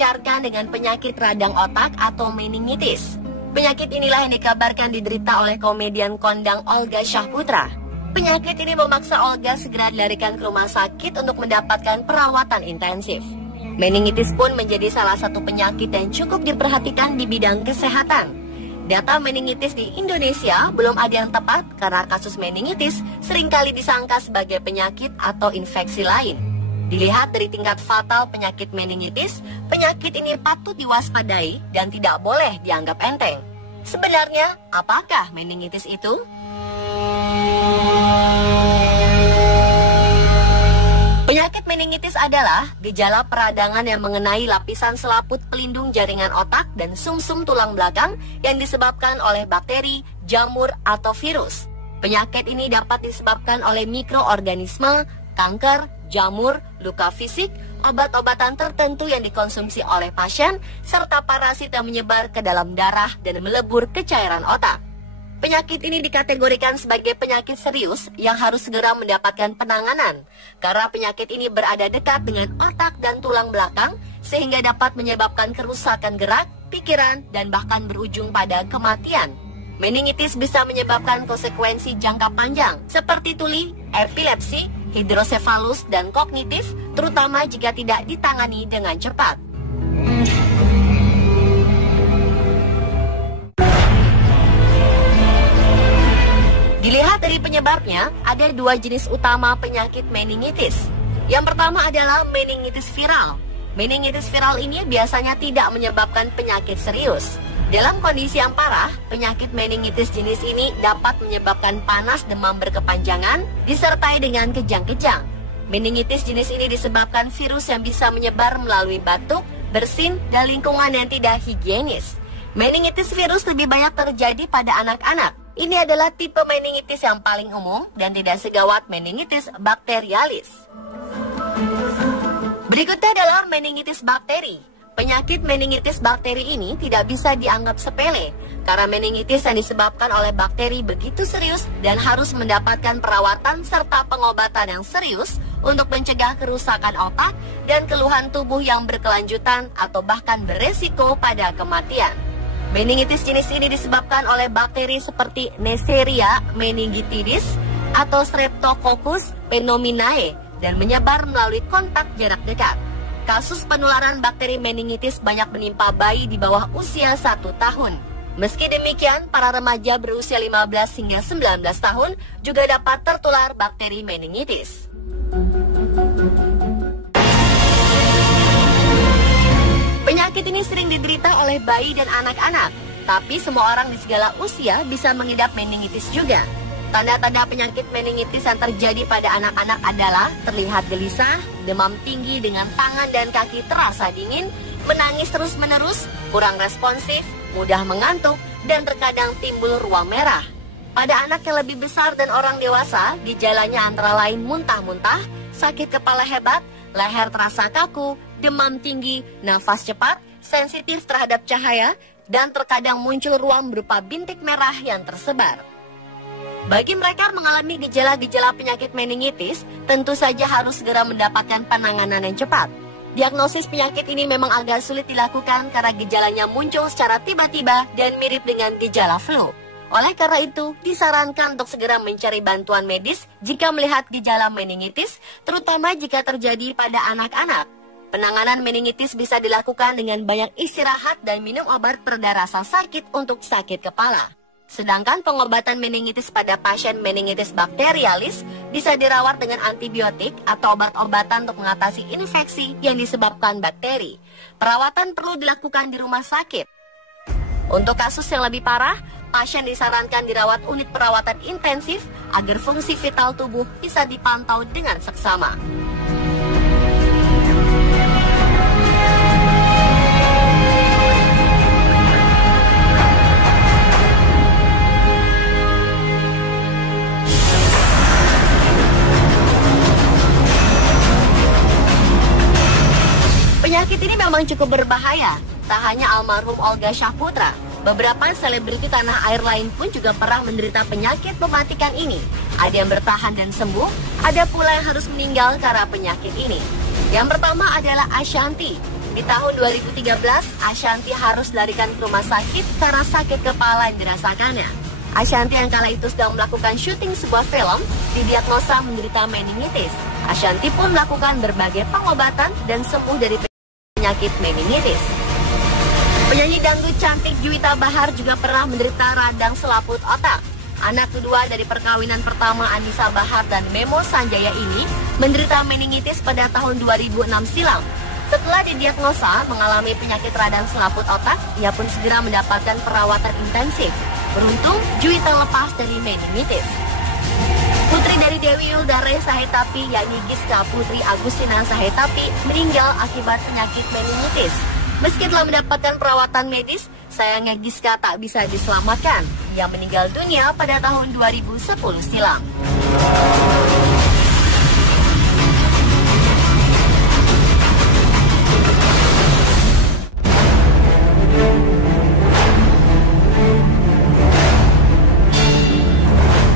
digencarkan dengan penyakit radang otak atau meningitis. Penyakit inilah yang dikabarkan diderita oleh komedian kondang Olga Syahputra. Penyakit ini memaksa Olga segera dilarikan ke rumah sakit untuk mendapatkan perawatan intensif. Meningitis pun menjadi salah satu penyakit yang cukup diperhatikan di bidang kesehatan. Data meningitis di Indonesia belum ada yang tepat karena kasus meningitis seringkali disangka sebagai penyakit atau infeksi lain. Dilihat dari tingkat fatal penyakit meningitis, penyakit ini patut diwaspadai dan tidak boleh dianggap enteng. Sebenarnya, apakah meningitis itu? Penyakit meningitis adalah gejala peradangan yang mengenai lapisan selaput pelindung jaringan otak dan sumsum tulang belakang yang disebabkan oleh bakteri, jamur, atau virus. Penyakit ini dapat disebabkan oleh mikroorganisme, kanker, jamur, luka fisik, obat-obatan tertentu yang dikonsumsi oleh pasien, serta parasit yang menyebar ke dalam darah dan melebur ke cairan otak. Penyakit ini dikategorikan sebagai penyakit serius yang harus segera mendapatkan penanganan, karena penyakit ini berada dekat dengan otak dan tulang belakang, sehingga dapat menyebabkan kerusakan gerak, pikiran, dan bahkan berujung pada kematian. Meningitis bisa menyebabkan konsekuensi jangka panjang, seperti tuli, epilepsi, hidrosefalus, dan kognitif, terutama jika tidak ditangani dengan cepat. Dilihat dari penyebabnya, ada dua jenis utama penyakit meningitis. Yang pertama adalah meningitis viral. Meningitis viral ini biasanya tidak menyebabkan penyakit serius. Dalam kondisi yang parah, penyakit meningitis jenis ini dapat menyebabkan panas demam berkepanjangan disertai dengan kejang-kejang. Meningitis jenis ini disebabkan virus yang bisa menyebar melalui batuk, bersin, dan lingkungan yang tidak higienis. Meningitis virus lebih banyak terjadi pada anak-anak. Ini adalah tipe meningitis yang paling umum dan tidak segawat meningitis bakterialis. Berikutnya adalah meningitis bakteri. Penyakit meningitis bakteri ini tidak bisa dianggap sepele, karena meningitis yang disebabkan oleh bakteri begitu serius dan harus mendapatkan perawatan serta pengobatan yang serius untuk mencegah kerusakan otak dan keluhan tubuh yang berkelanjutan atau bahkan beresiko pada kematian. Meningitis jenis ini disebabkan oleh bakteri seperti Neisseria meningitidis atau Streptococcus pneumoniae dan menyebar melalui kontak jarak dekat. Kasus penularan bakteri meningitis banyak menimpa bayi di bawah usia 1 tahun. Meski demikian, para remaja berusia 15 hingga 19 tahun juga dapat tertular bakteri meningitis. Penyakit ini sering diderita oleh bayi dan anak-anak, tapi semua orang di segala usia bisa mengidap meningitis juga. Tanda-tanda penyakit meningitis yang terjadi pada anak-anak adalah terlihat gelisah, demam tinggi dengan tangan dan kaki terasa dingin, menangis terus-menerus, kurang responsif, mudah mengantuk, dan terkadang timbul ruam merah. Pada anak yang lebih besar dan orang dewasa, gejalanya antara lain muntah-muntah, sakit kepala hebat, leher terasa kaku, demam tinggi, nafas cepat, sensitif terhadap cahaya, dan terkadang muncul ruam berupa bintik merah yang tersebar. Bagi mereka yang mengalami gejala-gejala penyakit meningitis, tentu saja harus segera mendapatkan penanganan yang cepat. Diagnosis penyakit ini memang agak sulit dilakukan karena gejalanya muncul secara tiba-tiba dan mirip dengan gejala flu. Oleh karena itu, disarankan untuk segera mencari bantuan medis jika melihat gejala meningitis, terutama jika terjadi pada anak-anak. Penanganan meningitis bisa dilakukan dengan banyak istirahat dan minum obat pereda rasa sakit untuk sakit kepala. Sedangkan pengobatan meningitis pada pasien meningitis bakterialis bisa dirawat dengan antibiotik atau obat-obatan untuk mengatasi infeksi yang disebabkan bakteri. Perawatan perlu dilakukan di rumah sakit. Untuk kasus yang lebih parah, pasien disarankan dirawat unit perawatan intensif agar fungsi vital tubuh bisa dipantau dengan seksama. Penyakit ini memang cukup berbahaya. Tak hanya almarhum Olga Syahputra, beberapa selebriti tanah air lain pun juga pernah menderita penyakit mematikan ini. Ada yang bertahan dan sembuh, ada pula yang harus meninggal karena penyakit ini. Yang pertama adalah Ashanti. Di tahun 2013, Ashanti harus dilarikan ke rumah sakit karena sakit kepala yang dirasakannya. Ashanti yang kala itu sedang melakukan syuting sebuah film, didiagnosa menderita meningitis. Ashanti pun melakukan berbagai pengobatan dan sembuh dari penyakit meningitis. Penyanyi dangdut cantik Juwita Bahar juga pernah menderita radang selaput otak. Anak kedua dari perkawinan pertama Anissa Bahar dan Memo Sanjaya ini menderita meningitis pada tahun 2006 silam. Setelah didiagnosa mengalami penyakit radang selaput otak, ia pun segera mendapatkan perawatan intensif. Beruntung, Juwita lepas dari meningitis. Putri dari Dewi Yuldare Sahetapi, yakni Giska Putri Agustina Sahetapi, meninggal akibat penyakit meningitis. Meski telah mendapatkan perawatan medis, sayangnya Giska tak bisa diselamatkan. Ia meninggal dunia pada tahun 2010 silam.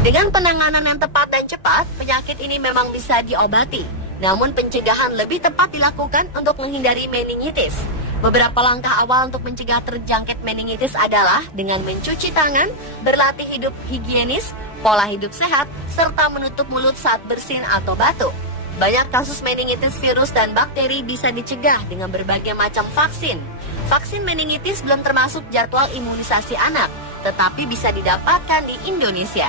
Dengan penanganan yang tepat dan cepat, penyakit ini memang bisa diobati. Namun pencegahan lebih tepat dilakukan untuk menghindari meningitis. Beberapa langkah awal untuk mencegah terjangkit meningitis adalah dengan mencuci tangan, berlatih hidup higienis, pola hidup sehat, serta menutup mulut saat bersin atau batuk. Banyak kasus meningitis virus dan bakteri bisa dicegah dengan berbagai macam vaksin. Vaksin meningitis belum termasuk jadwal imunisasi anak, tetapi bisa didapatkan di Indonesia.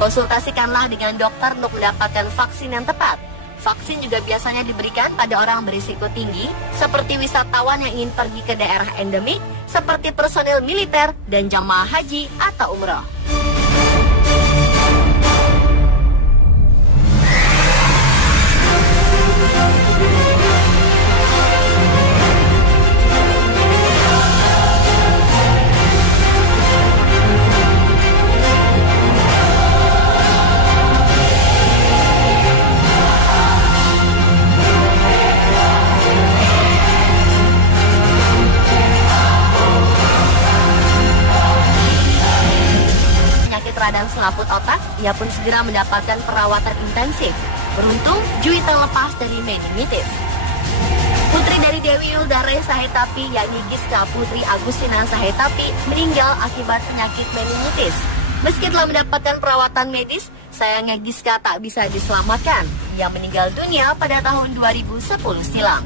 Konsultasikanlah dengan dokter untuk mendapatkan vaksin yang tepat. Vaksin juga biasanya diberikan pada orang berisiko tinggi, seperti wisatawan yang ingin pergi ke daerah endemik, seperti personil militer dan jamaah haji atau umroh. Radang selaput otak, ia pun segera mendapatkan perawatan intensif. Beruntung, Juwita lepas dari meningitis. Putri dari Dewi Yuldare Sahetapi, yakni Giska Putri Agustina Sahetapi, meninggal akibat penyakit meningitis. Meski telah mendapatkan perawatan medis, sayangnya Giska tak bisa diselamatkan. Ia meninggal dunia pada tahun 2010 silam.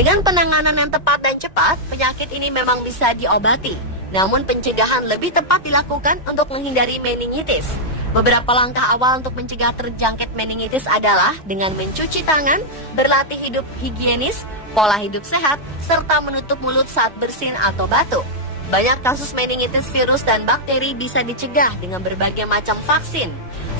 Dengan penanganan yang tepat dan cepat, penyakit ini memang bisa diobati. Namun pencegahan lebih tepat dilakukan untuk menghindari meningitis. Beberapa langkah awal untuk mencegah terjangkit meningitis adalah dengan mencuci tangan, berlatih hidup higienis, pola hidup sehat, serta menutup mulut saat bersin atau batuk. Banyak kasus meningitis virus dan bakteri bisa dicegah dengan berbagai macam vaksin.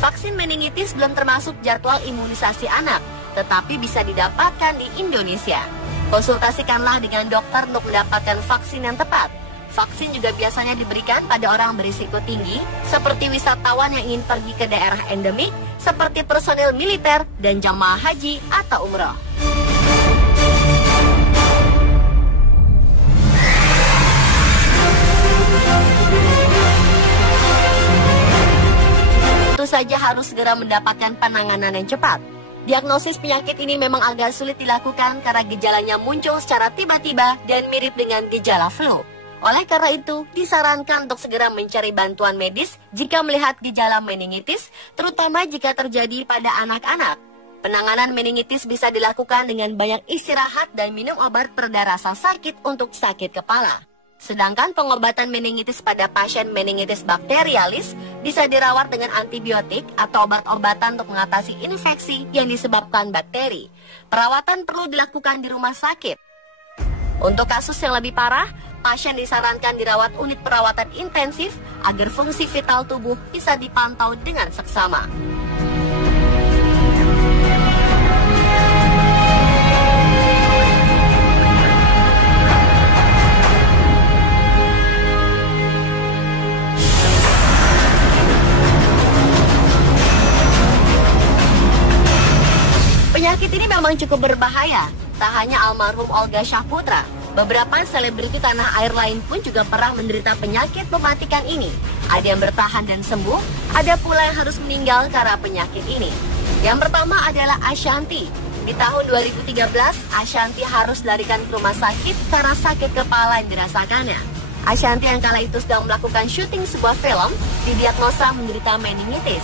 Vaksin meningitis belum termasuk jadwal imunisasi anak, tetapi bisa didapatkan di Indonesia. Konsultasikanlah dengan dokter untuk mendapatkan vaksin yang tepat. Vaksin juga biasanya diberikan pada orang berisiko tinggi, seperti wisatawan yang ingin pergi ke daerah endemik, seperti personil militer dan jamaah haji atau umroh. Tentu saja harus segera mendapatkan penanganan yang cepat. Diagnosis penyakit ini memang agak sulit dilakukan karena gejalanya muncul secara tiba-tiba dan mirip dengan gejala flu. Oleh karena itu, disarankan untuk segera mencari bantuan medis jika melihat gejala meningitis, terutama jika terjadi pada anak-anak. Penanganan meningitis bisa dilakukan dengan banyak istirahat dan minum obat pereda rasa sakit untuk sakit kepala. Sedangkan pengobatan meningitis pada pasien meningitis bakterialis bisa dirawat dengan antibiotik atau obat-obatan untuk mengatasi infeksi yang disebabkan bakteri. Perawatan perlu dilakukan di rumah sakit. Untuk kasus yang lebih parah, pasien disarankan dirawat unit perawatan intensif agar fungsi vital tubuh bisa dipantau dengan seksama. Penyakit ini memang cukup berbahaya. Tak hanya almarhum Olga Syahputra, Beberapa selebriti tanah air lain pun juga pernah menderita penyakit mematikan ini. Ada yang bertahan dan sembuh, ada pula yang harus meninggal karena penyakit ini. Yang pertama adalah Ashanti. Di tahun 2013, Ashanti harus dilarikan ke rumah sakit karena sakit kepala yang dirasakannya. Ashanti yang kala itu sedang melakukan syuting sebuah film, didiagnosa menderita meningitis.